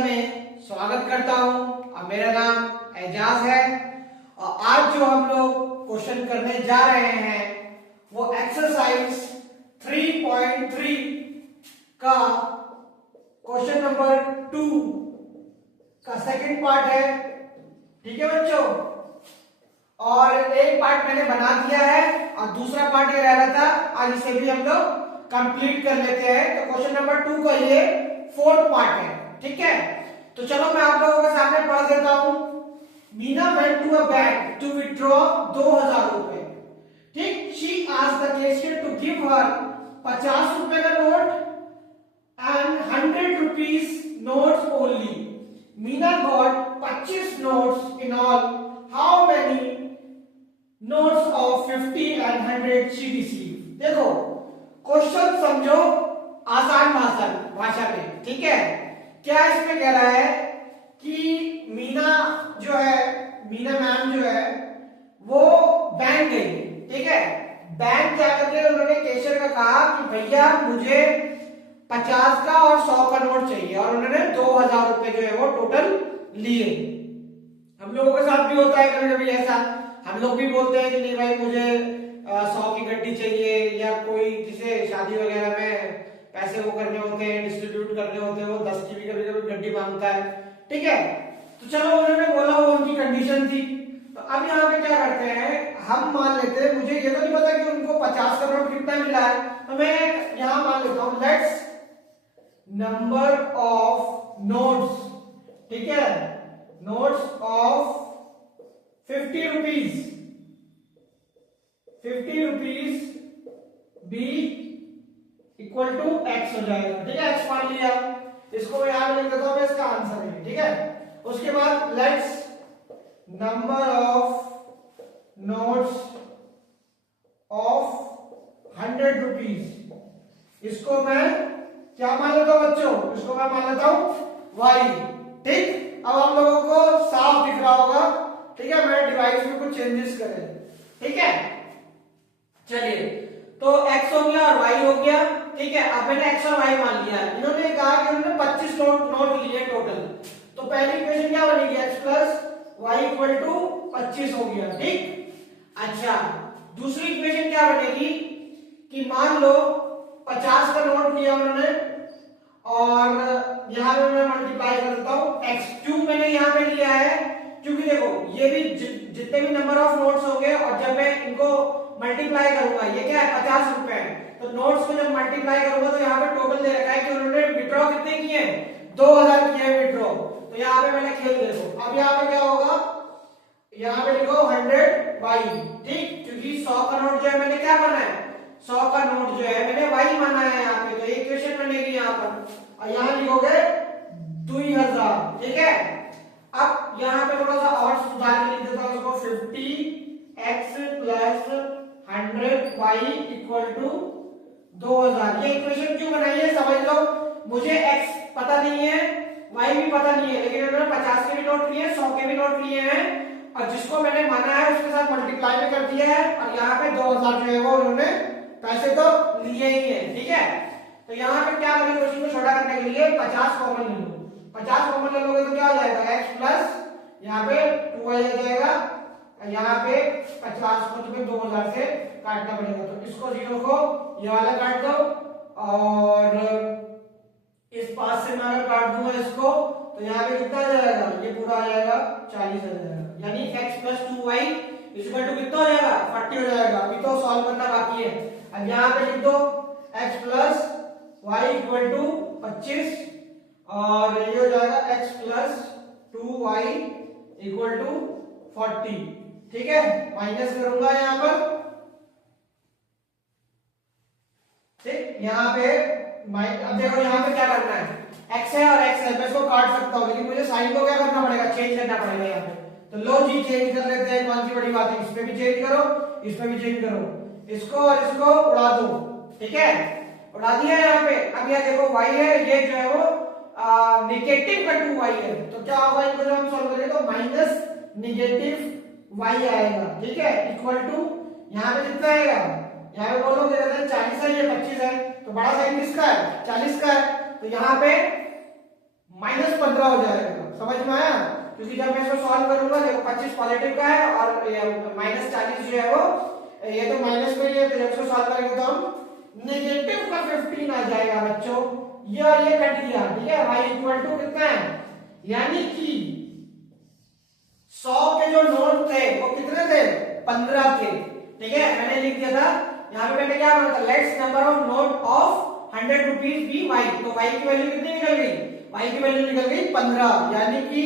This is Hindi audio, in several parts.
में स्वागत करता हूं। और मेरा नाम एजाज है और आज जो हम लोग क्वेश्चन करने जा रहे हैं वो एक्सरसाइज 3.3 का क्वेश्चन नंबर 2 का सेकंड पार्ट है। ठीक है बच्चों, और एक पार्ट मैंने बना दिया है और दूसरा पार्ट ये रह रहा था, आज इसे भी हम लोग कंप्लीट कर लेते हैं। तो क्वेश्चन नंबर 2 का ये फोर्थ पार्ट है। ठीक है, तो चलो मैं आप लोगों के सामने पढ़ देता हूं। Meena went to a bank to withdraw 2000 रुपए। ठीक, she asked the cashier to give her 50 रुपए का note and 100 rupees notes only. Meena got 25 notes in all. How many notes of 50 and 100 she receive. देखो क्वेश्चन समझो आसान भाषा में। ठीक है, क्या इसमें कह रहा है कि मीना जो है, मीना मैम जो है वो बैंक गई। ठीक है, बैंक जाकर के उन्होंने कैशियर का कहा कि भैया मुझे 50 का और 100 का नोट चाहिए, और उन्होंने 2000 रुपए जो है वो टोटल लिए। हम लोगों के साथ भी होता है कभी कभी ऐसा, हम लोग भी बोलते हैं कि नहीं भाई मुझे 100 की गड्डी चाहिए, या कोई जिसे शादी वगैरह में पैसे वो करने होते हैं, डिस्ट्रीब्यूट करने होते हैं, वो 10 की भी कभी कभी गड्डी मांगता है। ठीक है, तो चलो उन्होंने बोला, वो उनकी कंडीशन थी। तो अब यहाँ पे क्या करते हैं, हम मान लेते हैं, मुझे ये तो नहीं पता कि उनको 50 का नोट कितना मिला है, तो मैं यहाँ मान लेता हूँ लेट्स नंबर ऑफ नोट्स। ठीक है, notes of 50 rupees, 50 rupees be equal to X हो जाएगा। ठीक है, एक्स मान लिया, इसको मैं यहां लिख देता हूं, इसका आंसर है। ठीक है, उसके बाद let's number of notes of 100 rupees, इसको मैं क्या मान लेता हूं बच्चों, इसको मैं मान लेता हूं वाई। ठीक, अब आप लोगों को साफ दिख रहा होगा। ठीक है, मैंने डिवाइस में कुछ चेंजेस करे। ठीक है, चलिए, तो x हो गया और y हो गया। ठीक है, अब मैंने x और y मान लिया है। इन्होंने कहा कि उन्होंने 25 नोट लिए टोटल, तो पहली इक्वेशन क्या बनेगी, x plus Y equal to 25 हो गया। ठीक, अच्छा दूसरी इक्वेशन क्या बनेगी कि मान लो 50 का नोट लिया उन्होंने, और यहां पे मैं मल्टीप्लाई कर देता हूं, x क्यूब मैंने यहां पे लिया है, क्योंकि देखो ये भी जितने भी नंबर ऑफ नोट्स होंगे, और जब मैं इनको मल्टीप्लाई करूंगा, ये क्या है 50 रुपए, तो नोट्स को जब मल्टीप्लाई करूंगा तो यहाँ पे टोटल दे रखा है कि उन्होंने विड्रॉ कितने किए, 2000 किए विड्रॉ। तो यहाँ पे मैंने खेल देखो, अब यहाँ पे क्या होगा, यहाँ पे लिखो 100 वाई। ठीक, क्योंकि 100 का नोट जो है मैंने क्या माना है, 100 का नोट जो है मैंने वाई माना है यहाँ पे, तो ये इक्वेशन बनेगी यहाँ पर, और यहाँ लिखोगे 2000। ठीक है, अब यहाँ पे थोड़ा सा और सुधार के लिख देता हूँ इसको, 50x plus 100 y equal to 2000। ये इक्वेशन क्यों बनाई है समझ लो। मुझे x पता नहीं है, y भी पता नहीं है, लेकिन उन्होंने 50 के भी नोट लिए, 100 के भी नोट लिए हैं, और जिसको मैंने माना है उसके साथ मल्टीप्लाई में कर दिया है, और यहाँ पे 2000 जो है वो उन्होंने पैसे तो लिए ही है। ठीक है, तो यहाँ पे क्या करें, क्वेश्चन को छोटा करने के लिए 50 कॉमन ले लो। 50 कॉमन ले लोगे तो क्या हो जाएगा, x प्लस यहाँ पे 2y आ जाएगा, यहाँ पे 50 को तुम्हें 2000 से काटना पड़ेगा, तो इसको 0 को ये वाला काट दो, और इस पास से मैं अगर काट दूंगा इसको, तो यहाँ पे कितना आ जाएगा, ये पूरा आ जाएगा 40 आ जाएगा, यानी x plus 2y equal to कितना हो जाएगा, 40 हो जाएगा। अभी तो सॉल्व करना बाकी है। अब यहाँ पे लिख दो x plus Y equal to 25, और ये हो जाएगा x plus 2y equal to 40। ठीक है, माइनस करूंगा यहाँ पर। ठीक, यहाँ पे अब देखो यहाँ पे क्या करना है, x है और x है, मैं इसको काट सकता हूँ, लेकिन मुझे साइन को क्या करना पड़ेगा, चेंज करना पड़ेगा यहाँ पे। तो लो जी चेंज कर लेते हैं, कौन सी बड़ी बात है, इसमें भी चेंज करो, इसमें भी चेंज करो, इसको और इसको उड़ा दो। ठीक है, उड़ा दिया यहाँ पे। अब यह देखो y है, ये जो है वो नेगेटिव का 2y है, तो क्या होगा, इनको जब हम सॉल्व करेंगे तो माइनस नेगेटिव y आएगा। ठीक है, इक्वल टू यहाँ पे कितना आएगा, यहाँ पे बोलोगे 40 है, ये 25 है, तो बड़ा साइन किसका है, 40 का है, तो यहाँ पे -15 15 हो जाएगा। समझ में आया? क्योंकि जब मैं इसको सॉल्व करूंगा, देखो 25 पॉजिटिव का है और -40 जो है वो, ये तो माइनस में ही है, तो जब इसको सॉल्व करेंगे तो हम नेगेटिव का 15 आ जाएगा बच्चों। ये और ये कट गया, ठीक है। y इक्वल टू कितना है, यानी कि 100 के जो नोट थे वो कितने थे, 15 थे, ठीक है। मैंने लिख दिया था यहाँ पे, मैंने क्या बोला था, let's number of note of 100 rupees be y। तो y की वैल्यू कितनी निकल गई, y की वैल्यू निकल गई 15, यानी कि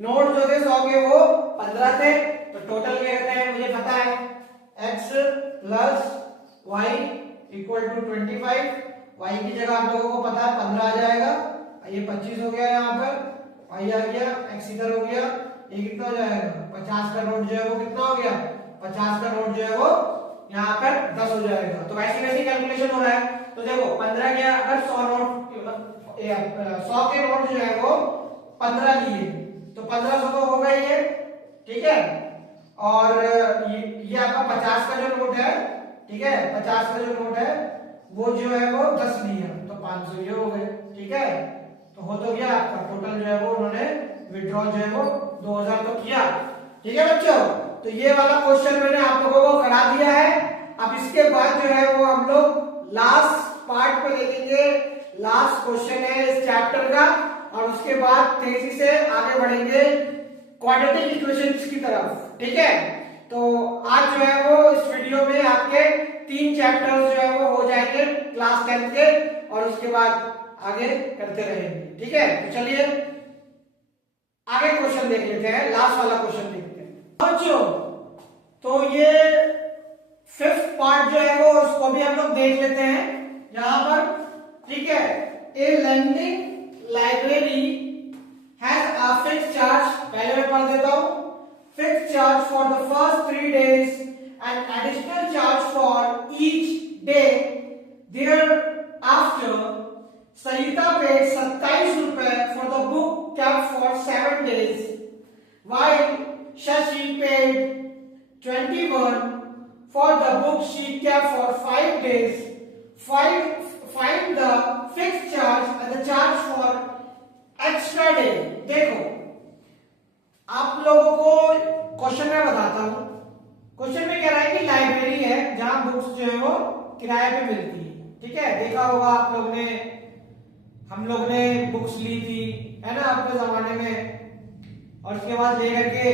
नोट जो थे 100 के वो 15 थे। तो टोटल क्या कहते हैं, मुझे पता है x plus y equal to 25। y की जगह आप लोगों को पता है 15 आ जाएगा, ये 25 हो गया यहाँ पर, y आ गया, x इधर हो गया, ये कितना हो जाएगा, 50 का नोट जो है वो कितना हो गया, 50 का नोट जो है वो यहाँ पर 10 हो जाएगा। तो वैसी वैसी कैलकुलेशन हो रहा है। तो देखो 15 गया, अगर 100 नोट 100 के नोट जो है वो 15 लिए, तो 1500 तो होगा ही है, ठीक है। और ये आपका 50 का जो नोट है, ठीक है, 50 का जो नोट है वो जो है वो 10 लिया, तो 500 ये हो गए, ठीक है। तो हो तो गया आपका टोटल जो है वो उन्होंने विड्रॉ जो है वो 2000 तो किया, ठीक है बच्चों। तो ये वाला क्वेश्चन मैंने आप लोगों को करा दिया है। अब इसके बाद जो है वो हम लोग लास्ट पार्ट पे देखेंगे, लास्ट क्वेश्चन है इस चैप्टर का, और उसके बाद तेजी से आगे बढ़ेंगे क्वाड्रेटिक इक्वेशंस की तरफ, ठीक है। तो आज जो है वो इस वीडियो में आपके 3 चैप्टर्स जो है वो हो जाएंगे क्लास 10 के, और उसके बाद आगे करते रहेंगे, ठीक है। तो चलिए आगे क्वेश्चन देख लेते हैं, लास्ट वाला क्वेश्चन देखते हैं बच्चों। तो ये 5th पार्ट जो है वो उसको भी हम लोग देख लेते हैं यहां पर, ठीक है। A learning library has a fixed charge, पहले मैं पढ़ देता हूं, fixed charge for the first 3 days and additional charge for each day thereafter. Sarita paid 27 रुपए for the book kept for 7 days, while Shashi paid 21 for the book she kept for 5 days. Find the fixed charge and the charge for extra day. देखो आप लोगों को क्वेश्चन में बताता हूं। क्वेश्चन में कह रहा है कि लाइब्रेरी है जहां बुक्स जो है वो किराए पे मिलती है, ठीक है। देखा होगा आप लोग ने, हम लोग ने बुक्स ली थी, है ना, अपने जमाने में, और उसके बाद लेकर के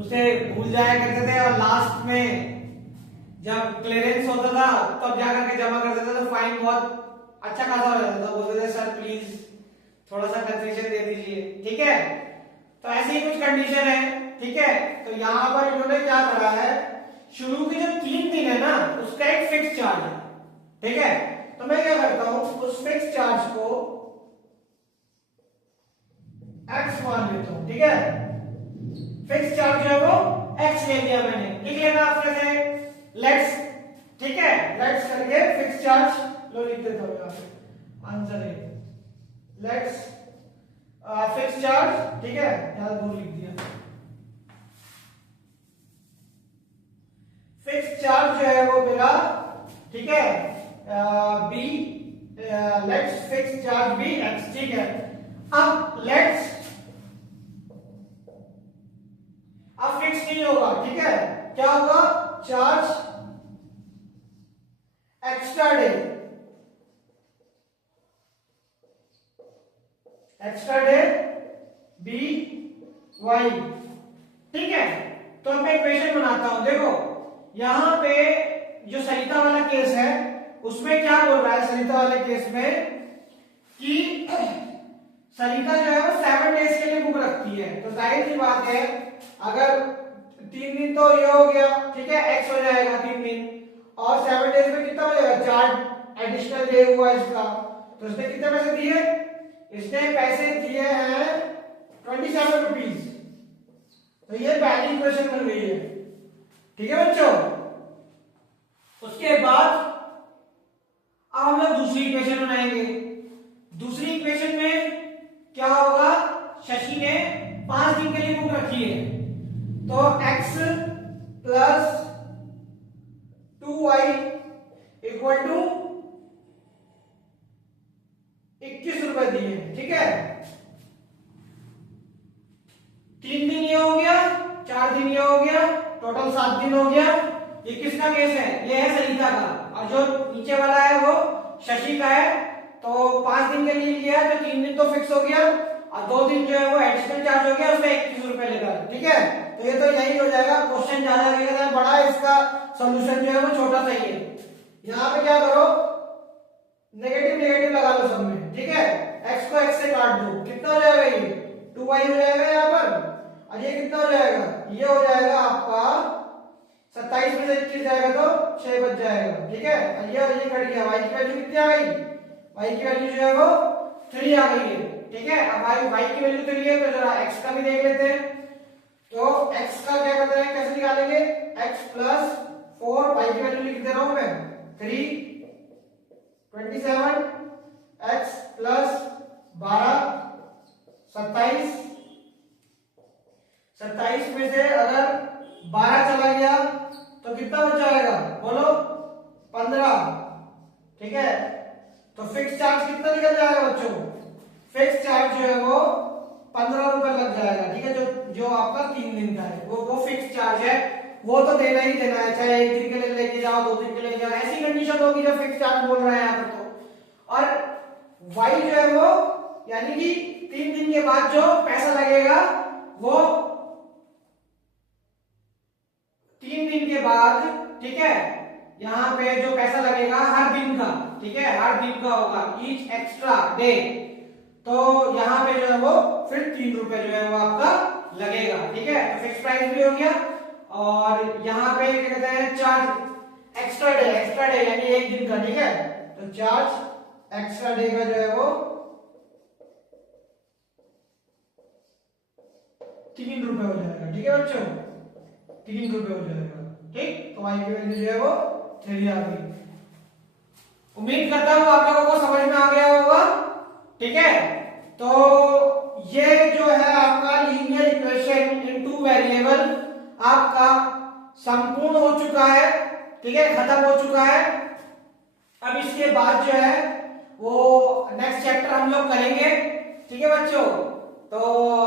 उसे भूल जाया करते थे, और लास्ट में जब क्लियरेंस होता था तब जाकर के जमा कर देते थे, तो फाइन बहुत अच्छा खासा हो जाता था। बोलते थे सर प्लीज थोड़ा सा कंसेशन दे दीजिए, ठीक है। तो ऐसी ही कुछ कंडीशन है, ठीक है। तो यहां पर इन्होंने क्या करा है, शुरू के जो 3 दिन है ना उसका एक फिक्स चार्ज है, ठीक है। तो मैं क्या करता हूं, उस फिक्स चार्ज को x मान लेता हूं, ठीक है। फिक्स चार्ज जो है वो x ले लिया मैंने, लिख लेना आपने से लेट्स, ठीक है, लेट्स करके फिक्स चार्ज लो लिख देता हूं यहां पे, आंसर है लेट्स फिक्स चार्ज, ठीक है, यहां दूर लिख दिया। फिक्स चार्ज जो है वो मेरा, ठीक है, be, let's fix charge be x, ठीक है। अब लेट्स, अब फिक्स नहीं होगा, ठीक है, क्या होगा, charge extra day, extra day be Y, ठीक है। तो मैं इक्वेशन बनाता हूं, देखो यहां पे जो सरिता वाला केस है उसमें क्या बोल रहा है, सरिता वाले केस में कि सरिता जो है वो 7 डेज के लिए बुक रखती है, तो जाहिर सी बात है अगर 3 दिन तो ये हो गया, ठीक है, x हो जाएगा 3 दिन, और 7 डेज में कितना हो जाएगा, 4 एडिशनल डे हुआ इसका। तो इसने कितने पैसे दिए, इसने पैसे दिए हैं 27 रुपीज। तो ये पहली इक्वेशन बन गई है, ठीक है बच्चों। उसके बाद अब हम लोग दूसरी इक्वेशन बनाएंगे। दूसरी इक्वेशन में क्या होगा, शशि ने 5 दिन के लिए बुक रखी है, तो x plus 2y equal to 21 रुपए दिए, ठीक है। 7 दिन हो गया। ये किसका केस है? ये है सरिता का। और जो नीचे वाला है वो शशि का है। तो 5 दिन के लिए लिया है तो 3 दिन तो फिक्स हो गया और 2 दिन जो है वो एडिशनल चार्ज हो गया, उसमें 21 रुपए लेगा। ठीक है, तो ये तो यही हो जाएगा। क्वेश्चन ज्यादा है बड़ा है, इसका सोल्यूशन जो है वो छोटा सा ही है। यहाँ पे क्या करो, नेगेटिव नेगेटिव लगा लो सब में। ठीक है, x को x से काट दो, कितना हो जाएगा? ये 2y हो जाएगा यहाँ पर। और ये कितना हो जाएगा? ये हो जाएगा आपका 27 में से 21 जाएगा तो 6 बच जाएगा। ठीक है, और ये कट गया। y की वैल्यू कितनी आ गई? y की वैल्यू जो है वो 3 आ गई है। ठीक है, अब y की वैल्यू 3 है तो जरा x का भी देख लेते हैं। तो x का क्या करते हैं, कैसे निकालेंगे? x प्लस 4, y की वैल्यू लिख दे रहा हूं मैं 3, 27, x प्लस 12, 27। 27 में से अगर 12 चला गया तो कितना बच जाएगा? बोलो 15। ठीक है, तो फिक्स चार्ज कितना निकल जाएगा बच्चों? फिक्स चार्ज जो है वो 15 रुपए लग जाएगा। ठीक है, जो आपका 3 दिन का है वो फिक्स चार्ज है, वो तो देना ही देना है, चाहे 1 दिन के लिए लेके जाओ 2 दिन के लिए लेके जाओ, ऐसी कंडीशन होगी जब फिक्स चार्ज बोल रहे हैं यहाँ पर। तो और y जो है वो यानी कि 3 दिन के बाद जो पैसा लगेगा वो 3 दिन के बाद, ठीक है, यहाँ पे जो पैसा लगेगा हर दिन का, ठीक है, हर दिन का होगा, ईच एक्स्ट्रा डे। तो यहाँ पे जो है वो फिर 3 रुपए जो है वो आपका लगेगा। ठीक है, तो फिक्स प्राइस भी हो गया। और यहाँ पे क्या कहते हैं, चार्ज एक्स्ट्रा डे यानी 1 दिन का। ठीक है, तो चार्ज एक्स्ट्रा डे का जो है वो 3 रुपए हो जाएगा। ठीक है बच्चों, 3 रुपए हो जाएगा। ठीक, तो y की वैल्यू जो है वो 3 आ गई। उम्मीद करता हूं आप लोगों को समझ में आ गया होगा। ठीक है, तो ये जो है आपका लीनियर इक्वेशन इन 2 वेरिएबल आपका संपूर्ण हो चुका है। ठीक है, खत्म हो चुका है। अब इसके बाद जो है वो नेक्स्ट चैप्टर हम लोग करेंगे। ठीक है बच्चों, तो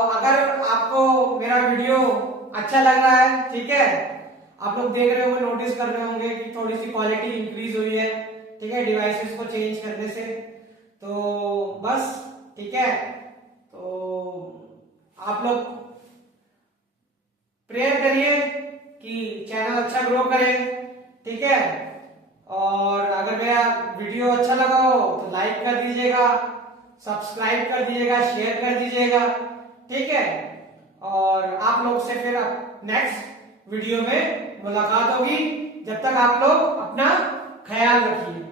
अगर आपको मेरा वीडियो अच्छा लग रहा है, ठीक है, आप लोग देख रहे होंगे, नोटिस कर रहे होंगे कि थोड़ी सी क्वालिटी इंक्रीज हुई है। ठीक है, डिवाइसेस को चेंज करने से। तो बस ठीक है, तो आप लोग प्रेयर करिए कि चैनल अच्छा ग्रो करे। ठीक है, और अगर मेरा वीडियो अच्छा लगा हो तो लाइक कर दीजिएगा, सब्सक्राइब कर दीजिएगा, शेयर कर दीजिएगा। ठीक है, और आप लोग से फिर नेक्स्ट वीडियो में मुलाकात होगी। जब तक आप लोग अपना ख्याल रखिए।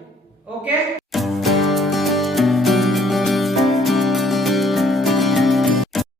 ओके।